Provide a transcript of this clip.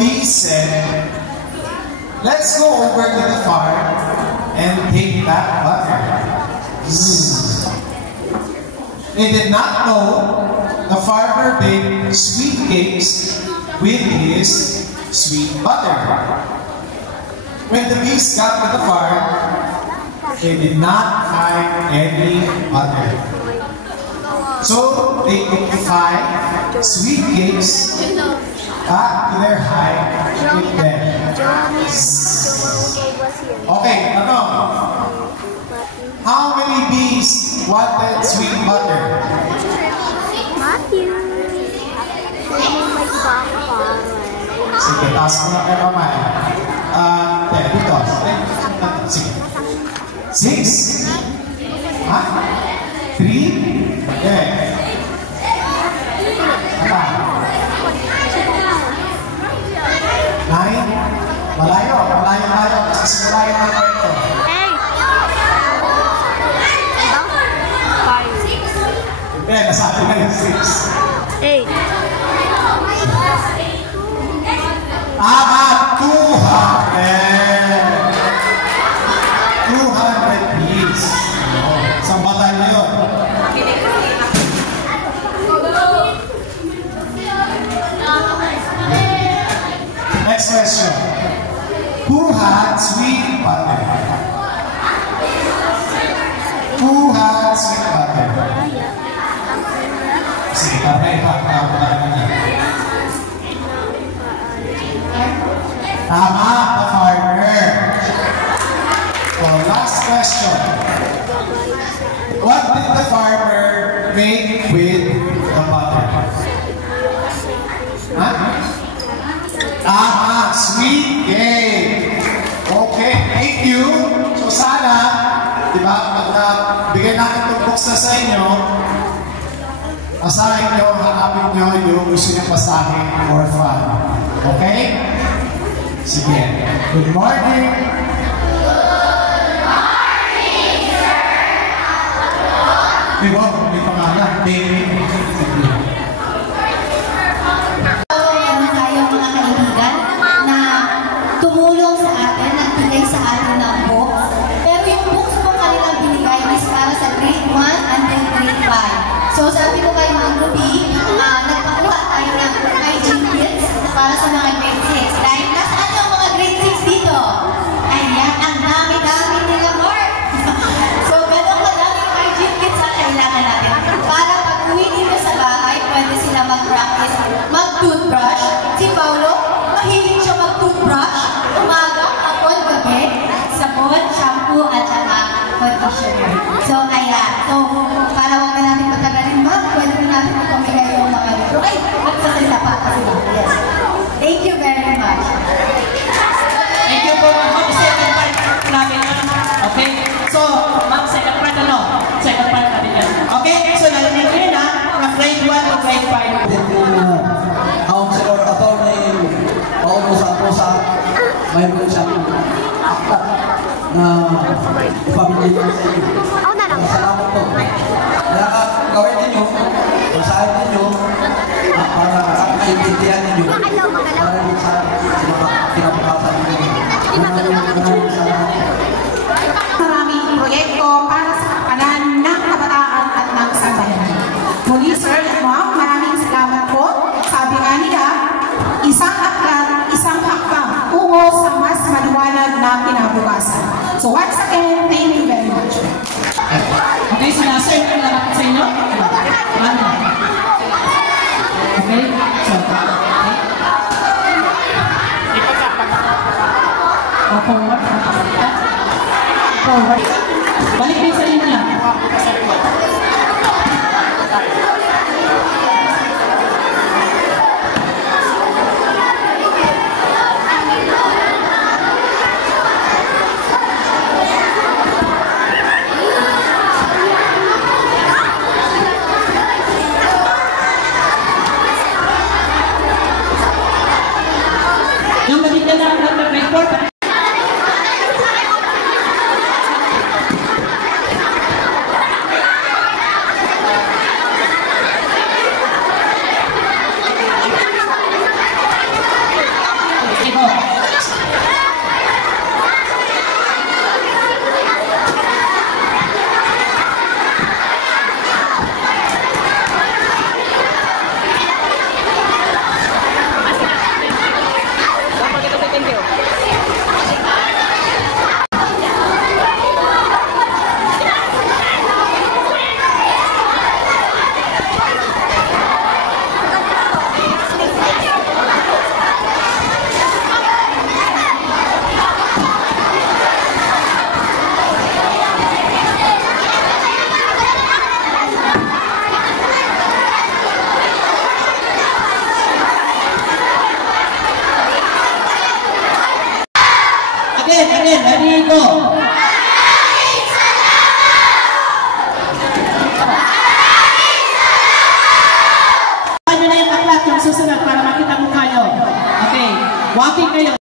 beast said, let's go over to the farm and take that butter. They did not know the farmer baked sweet cakes with his sweet butter. When the beast got to the farm, they did not find any butter. So they took 5 sweet cakes back to their hive with them. Okay, how many bees wanted sweet butter? Matthew. Sige, taas mo na kayo kamay. Dito. Sige. 6? Ha? 3? Okay. Apa? 9? Malayo tayo. Kasi malayo na kwento. 8. Okay, nasabi na yung 6. 8. Tama, 200 bees. Isang batay na yun. Next question. Who had sweet butter? Who had sweet butter? Sige, tama, the farmer. So, last question. What did the farmer make with the butter? Huh? Tama, sweet cake. Okay, thank you. So sana, di ba, pag bigay natin itong box na sa inyo, basahin nyo, hanapin nyo yung gusto nyo basahin for fun. Okay? Sige. Good morning. Di ba? May pangalan. David. Tayo mga kaibigan na tumulong sa atin, nagbigay sa atin ng books. Pero yung books po kanilang binigay is para sa grade 1 until grade 5. So sabi ko kay Ma'am Ruby, nagpakuha tayo ng hygiene kits para sa mga grade 6. Dahil nasaan yung mga grade 6 dito? Ayan, ang dami-dami nila, Mark. So ganun kadaming hygiene kits ang kailangan natin. Para pag uwi dito sa bahay, pwede sila mag-practice, mag-toothbrush. Si Paulo, mahilig siya mag-toothbrush. Umaga, hapon, gabi, sabon, shampoo, at saka conditioner. So ayan. So para wag na natin patagalin, Ma'am, pwede na natin pumigay yung mga libro. Ay, magsasalita pa kasi ba? Yes. Thank you very much. Thank you po, Ma'am. Second part namin. Okay? So, Ma'am, second part ano? Second part natin yan. Okay? So, narinig ko yun from grade 1 to grade 5. Councilor Attorney Paulo Santosa, mayroon siyang aklat na ipamigay ko sa inyo. Salamat po. Kaya gawin ninyo, basahin ninyo, para maintindihan ninyo, para rin sa kinapakasan ninyo. Maraming proyekto para sa kapakanan ng kabataan at ng sambayan. Muli, Sir at Ma'am, maraming salamat po. Sabi nga nila, isang aklat, isang hakbang tungo sa mas maliwanag na kinabukasan. So once again, thank you very much. Okay, so nasa yung lahat sa inyo? Ano? Okay? So, forward. Forward. Balik din sa inyo. Yung magiging na report. natin. Ready, go! Ano na yung aklat yung susunod para makita mo kayo. Okay, walking kayo.